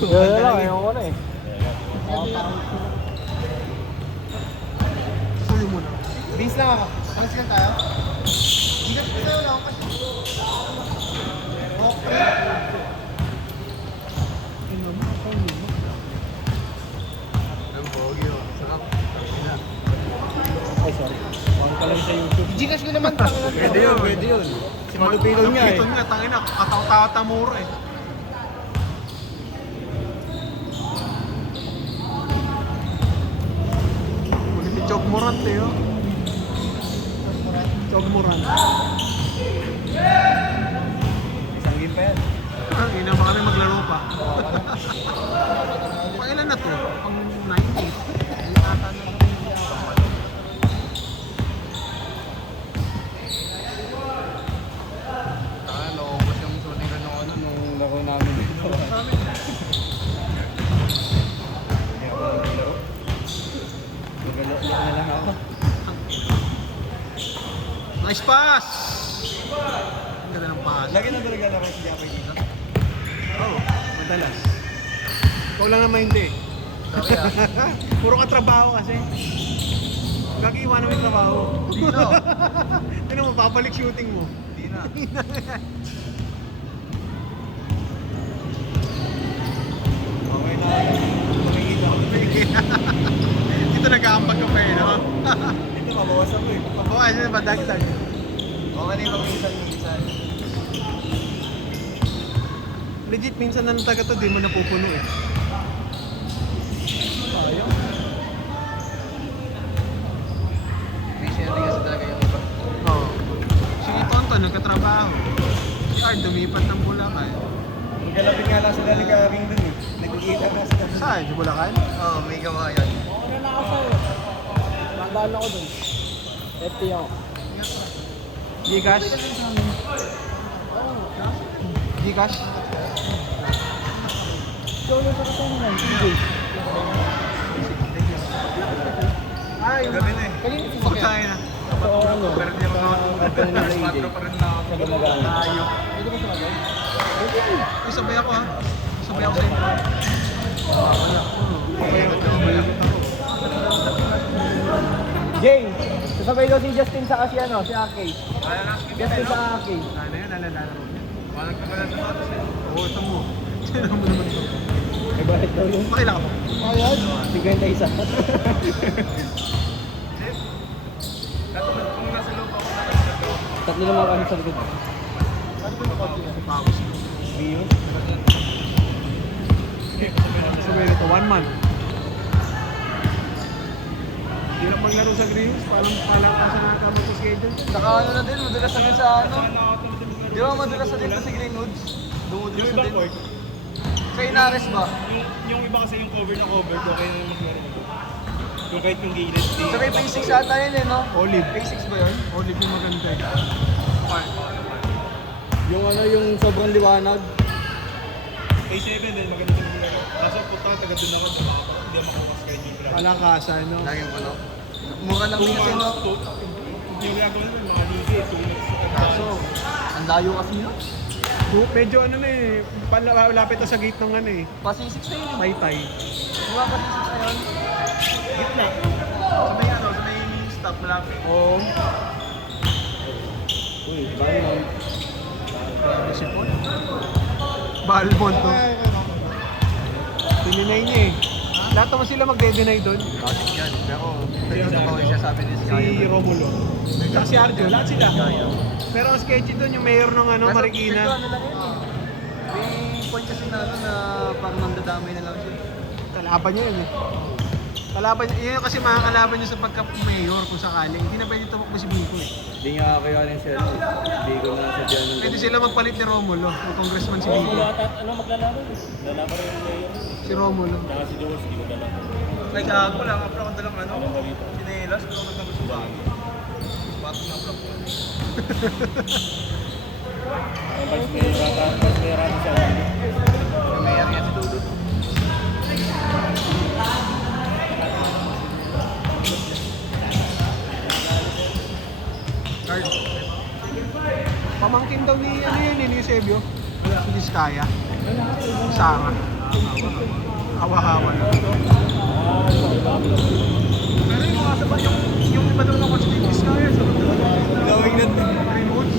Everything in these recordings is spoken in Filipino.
Yun lang, ayaw ko na eh. Tuloy mo na. Base lang ako. Alas ka tayo? Hindi ka sa'yo lang ako. Okay. Ang pogi oh. Sarap. Ay, sorry. Huwag ka lang sa YouTube. Gcash ko naman tangin na. Pwede yun, pwede yun. Si Malupiton nga eh. Malupiton nga, tangin na. Kataw-tata mura eh. Maganda Chog Morant eh oh. Chog Morant. Isang game pa yan. Hindi na ba kami maglaro pa? Pailan na to? Pang 90. Naubos yung shooting ka nung ano. Nung laro namin dito. Hindi ako naglaro. Naglaro na lang ako. Nice pass! Ang ganda ng pass. Lagi na talaga laro si Japay dito. Oo, madalas. Ikaw lang naman hindi. Puro ka trabaho kasi. Lagi iwanan mo yung trabaho. Dito. Tinan mo, papalik shooting mo. Hindi na. Okay na. Tumingin ako. Dito nag-aambag ka pa eh, no? Dito mabawas ako eh. Pabawas na ba? Dagdag. Okay na yung minsan. Legit, minsan na taga to, di mo napupuno eh. Sayang. May sharing kasi talaga yung iba. Oo. Sige, Tonton, nagkatrabaho. Si Art, dumipat ng Bulacan. Magkalapit nga lang sila nag-ring dun eh. Nagkikita nga sila. Saan? Sa Bulacan? Oo, may kawayan. Ano na ako sa'yo? Nandaan ako dun. FT ako. Gcash? Gcash? Ikaw na sa kasama mo, TJ. Ah, yung Gabi na eh. Kanina sa sakyan. pagkain na. So, ano? Pero di ako Kapag na sa AJ. pa rin na ako. Sa gumagana. Tayo. Dito ba sa bagay? Ay, sabay ako ha. Sabay ako sa inyo. Jay! Sasabay daw si Justin sa kasi ano, si Aki. Justin sa Aki. Ano yun? Nalala ko. Walang kagalan na ito. Oo, ito mo. Sino mo naman ito? May bakit daw yung... Pakila ka po. Ayan. 51. Tatlo naman kami sa likod. Ano ba ito? Pawis. Rio. Sabay nito, 1 month. Hirap maglaro sa Greens, parang pala ka sa nakakabot sa schedule. Saka ano na din, madalas na din sa ano. Di ba madalas na din sa Greenwoods? Dumudulas na din. Sa Inares ba? Yung iba kasi yung cover na cover ko kaya naman maglaro ito. Yung kahit yung gilid di. Sa may basics ata yun eh, no? Olive. Basics ba yun? Olive yung maganda eh. Yung ano, yung sobrang liwanag. A7 din maganda din maglaro. Kaso puta taga doon ako, hindi ako makakas kay Gibra. Palakasan, no? Laging ano. Mura lang din kasi, no? Yung ginagawa nila mga ligi, 2 minutes. Kaso, ang layo kasi yun. Medyo ano na eh, malapit na sa gate ng ano eh. Pasisix na yun eh. Taytay. Di ba pasisix na yun? Gitna. Sa may ano, sa may stop malapit. Oo. Uy, Balmond. Sipon. Balmond to. Dininay niya eh. Lahat naman sila magde-deny doon. Bakit yan? Pero, ito pa siya sabi ni Si Romulo. Saka si Arjo, lahat sila. Pero ang sketchy doon yung mayor ng ano, Marikina. Ano lang yun eh. May point kasi na ano na parang nandadamay na lang siya. Kalaban niya yun eh. Kalaban, yun yung kasi makakalaban niya sa pagka-mayor kung sakaling. Hindi na pwede tumakbo si Biko eh. Hindi nga kaya rin siya. Hindi ko na sa dyan. Pwede sila magpalit ni Romulo, yung congressman si Biko. Ano maglalaro? Lalaro rin yung mayor. Si Romulo. Saka si Jones, hindi ko dalawa. Ay, gago lang. Apro ko dalang ano. Sinelas. Pero ko dalang subagi. Bato na apro ko. Vice Mayor siya. May area si Dudut. Card. Pamangkin daw ni ano yun, ni Eusebio. Si Vizcaya. Si Sarah. Hawa-hawa na. Pero yung mga sabay, yung iba daw ng Constitutes kaya, Glowing the remote,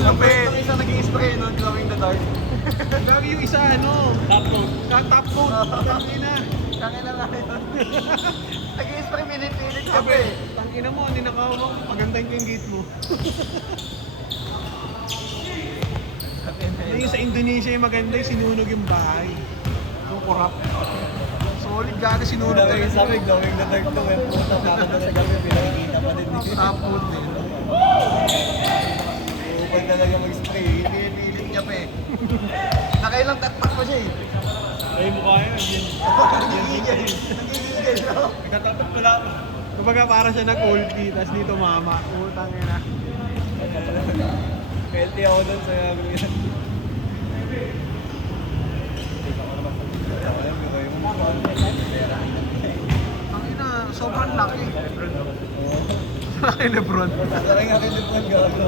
Kape, yung isa nag-i-spray nun, glowing the dark. Lagi yung isa, ano, top mode. Top mode, tangina. Tangina na yun. Nag-i-spray minute-minute Sabi, kape. tangina mo, ninakaw mo, pagandahin ko yung gate mo. Yung sa Indonesia yung maganda, yung sinunog yung bahay. Yung corrupt. Solid gano'n sinunog tayo. Sabi, glowing the dark to. Puta, tapos na sa gabi, pinakikita pa din. Top mode din. Upag talaga mag-spray, pinipilit niya pa eh. Nakailang takpak pa siya eh. Ay, mukha yan. Nagigigil. Nagigigil, no? Nagtatapat pala ako. Kumbaga para siya nag-ulti, tapos dito mama. Utang ina. Pelty ako dun sa gagawin yan. Ang ina, sobrang laki. Laki Lebron. Saray nga rin yung gago.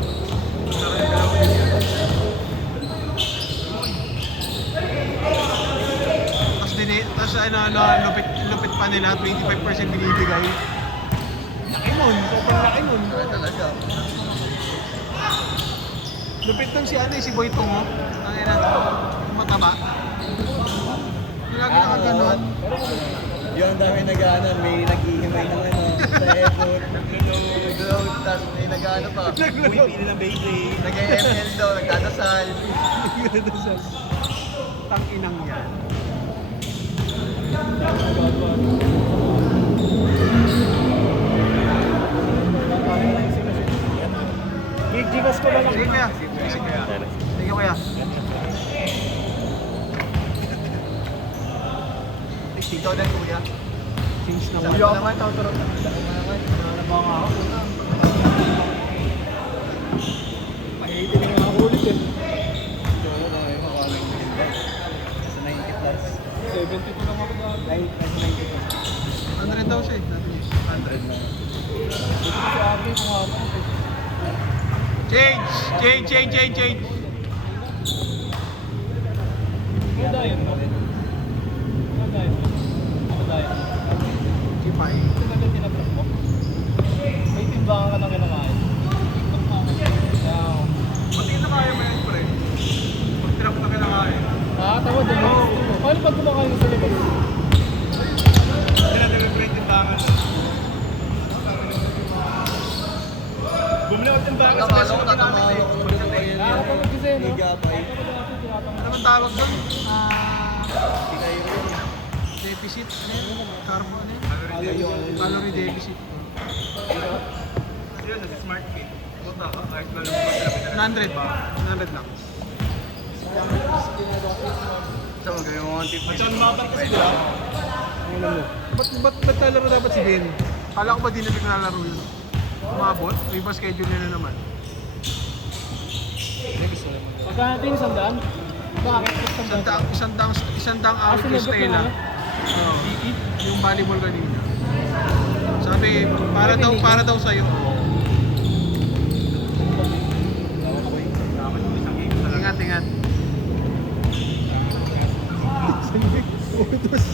Tapos lupit pa nila, 25% binibigay. Laki nun, sobrang laki nun. Talaga. Lupit nun si ano, si Boy Tongo. Ang ina, yung mataba. Yung lagi nakaganon. Yung dami nag-ano, may nag-ihimay ng ano, sa airport. Nag-glow, tapos may nag-ano pa. Pili ng BJ. Nag-ML daw, nagdadasal. Tang inang yan. Gigas ko lang. Sige kuya. Sige kuya. Ikaw din kuya. Change na Sabi kuya. ko naman, tawag Mahitin na nga ulit eh. Sa 90 plus. 72 lang ako dahil. 100 daw siya eh. 100 na. Dito sa akin kung ano. Change! Change! Ano dahil mo? Ano dahil mo? Ano dahil mo? Kipay. Ito na yung tinatap mo? May timbangan ka ng kinakain. Pati na kaya mo yan, pre. Pag tinap na kinakain. Nakakatawa din mo. Paano pag kumakain sa labas? Hindi natin may print yung tangan. Bumili ako ng tangan sa Tatamalo peso ko, na ginamit eh. Nakakatawa kasi no? Higapay. Ano naman tawag doon? Deficit. Carbo ano yun? Calorie deficit. Yun, nag-smart kid. Puta ka, kahit na lumabas sila 100 ba? 100 lang. So, magawin mo ang tip. At saka lumaban kasi diba? Ba't lalaro dapat si Ben? Kala ko ba di na naglalaro yun? Umabot? May iba schedule nila naman. Pagka natin 100? Bakit? Isang daang awit yung Stella. Oo. Yung volleyball kanina. Sabi, para daw sa'yo. Ingat. Utos.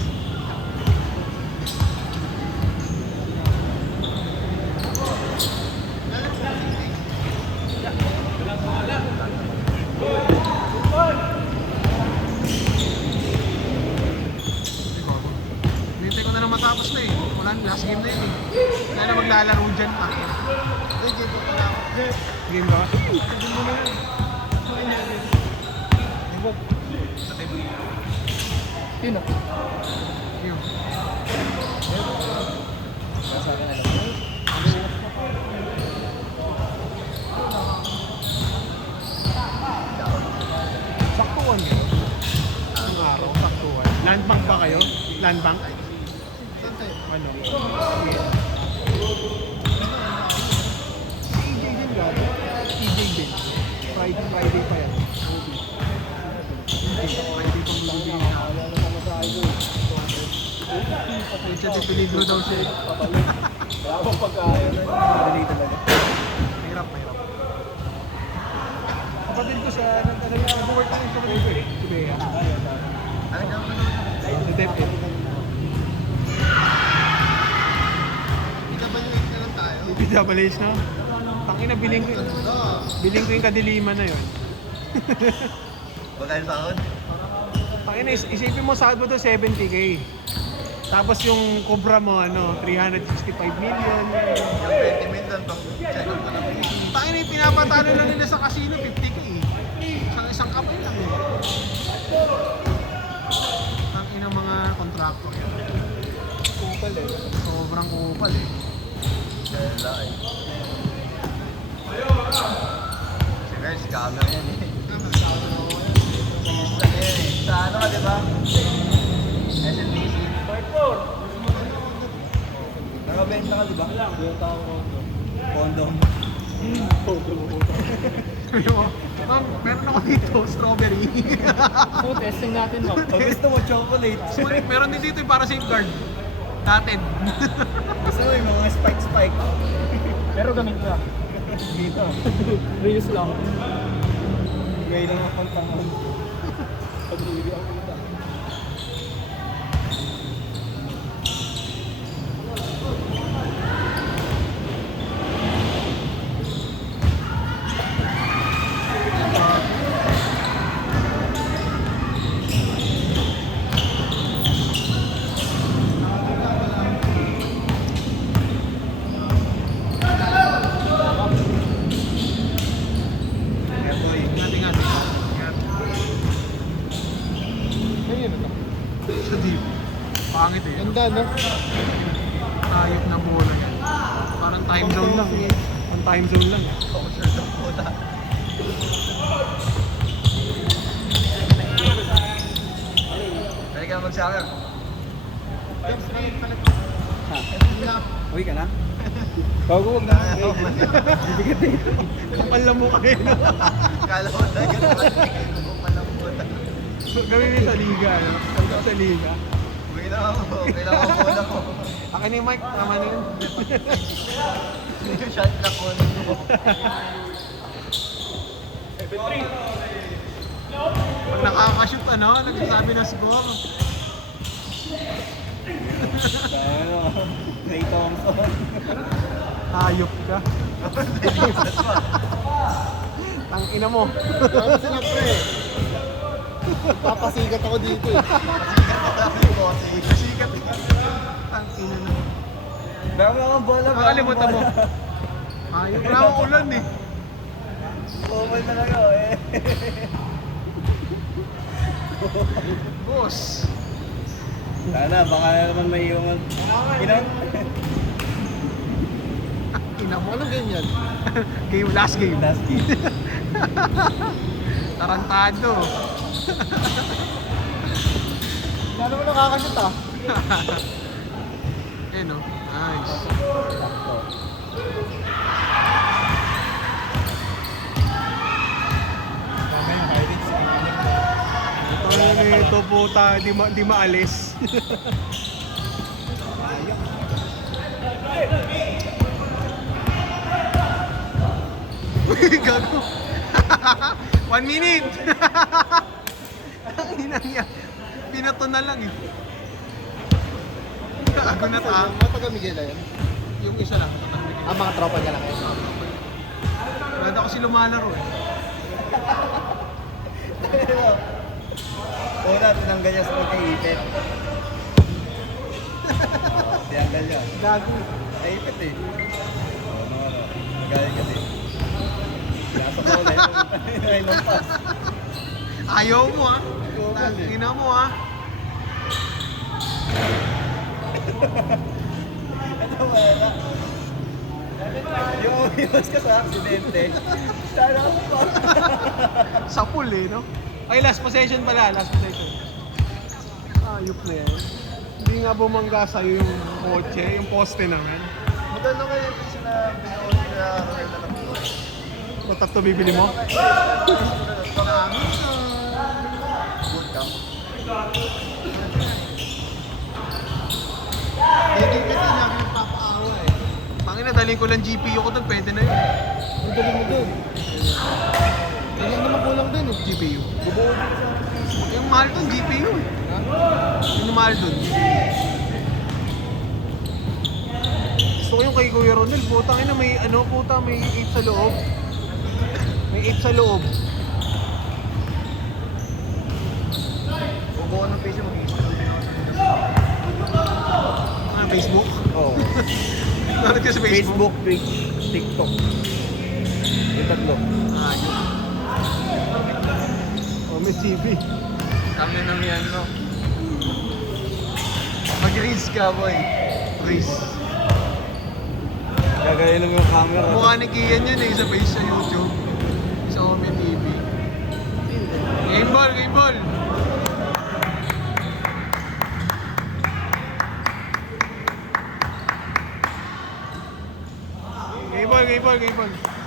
Hintay ko na lang matapos na eh. Wala na, last game na yun eh. Wala na maglalaro dyan. Game ba? Game mo na yun. Sino? Yun. Saktuan yun. Ang araw, saktuan. Landbank ba kayo? Landbank? Ano? EJ din gado. EJ din. Friday pa yan. Friday pang bibili na. Yung sa tituligro daw siya. Wala akong pagkain. Dali talaga. Mahirap. Kapatid ko sa nag-work na yung kapatid ko eh. Si Bea. Si Tep eh. Ikabaluin na lang tayo. PWH na. Tangina, biling ko yung kadiliman na yun. Magkano sahod? Tangina, isipin mo sahod mo to 70k. Tapos yung kubra mo, 365 million. Yung 20 million pang check up ko na. Tangina, yung pinapatalo na nila sa casino, 50k. Isang kamay lang eh. Tangina mga contractor yan. Kupal eh. Sobrang kupal eh. Wala eh. Si Guys, scammer yan eh. Sa ano ka diba? SNBC. Nakabenta ka diba? Benta ako condom. Ma'am, meron ako dito, strawberry. So, testing natin, ma'am. Pag gusto mo chocolate. Meron din dito yung para safeguard. Natin. Gusto mo yung mga spike. Pero gamit na. Dito. Reuse lang. Ngayon lang ang pantangon. Ayun, ito. Sa deep. Pangit eh. Ganda, no? Ayop na bola yan. Parang time zone lang. Ang time zone lang. Ako sure ng puta. Pwede ka mag-shower. Uwi ka na? Bago huwag na. Bibigat eh. Kapal na mukha eh. Kala ko na ganun ba? Palang puta. Gawin niyo sa liga. Sabi ko sa liga. Kailangan ko muna ko. Akin yung mic. Tama na yun. Shot na ko. Pag nakakashoot, nagsasabi ng score. Ray Thompson. Hayop ka. Tangina mo. Ano sila, pre? Papasigat ako dito eh. Sikat eh. Tangina na. Meron akong bola. Makalimutan mo. Hayop. Wala akong ulan eh. Bumol talaga eh. Boss. Sana, baka naman may iwan. Ina mo. Anong ganyan? Game, last game. Last game. Tarantado. Lalo mo nakakashoot ah. Eh no. Nice. Ito puta, di maalis. Uy, gago. 1 minute. Ang ina niya. Pinato na lang eh. Gago na ta. Mga taga Miguel na yun. Yung isa lang. Mga tropa niya lang yun. Ganda kasi lumalaro eh. Una, tinanggal niya sa pagkaipit. Tinanggal niya. Gago. Naipit eh. Magaling kasi. Nasa ko ulit. Ay, lampas. Ayaw mo ah. Ina mo ah. Ano wala? Yung umiwas ka sa aksidente. Sana ako pa. Sa pool eh, no? Ay, last possession pala. Last possession. Ayop na yan. Hindi nga bumangga sa'yo yung kotse, yung poste naman. Maganda kayo yung sila binuot na kayo na lang. O tatlo bibili mo? Marami sa bootcamp. Hindi kasi nakapapaawa eh. Pangina, daling ko lang GPU ko doon, pwede na yun. Ang galing mo dun. Yan lang naman kulang dun eh. GPU. Bubuo din sa Yung mahal dun, GPU eh. Yung mahal dun. Gusto ko yung kay Kuya Ronel, putang ina, may ano, puta, may 8 sa loob. May 8 sa loob. Kung buo ng face mo, mag-install din ako. Facebook? Oo. Naroon ka sa Facebook? Facebook, Twitch, TikTok. Yung tatlo. Ah, yun. Oh, may TV. Kami nang yan, no? Mag-raise ka, boy. Raise. Gagayin lang yung camera. Mukha ni Kian yun eh, sa face sa YouTube. Sa Ome TV. Game ball, game ball! Game ball, game ball, game ball.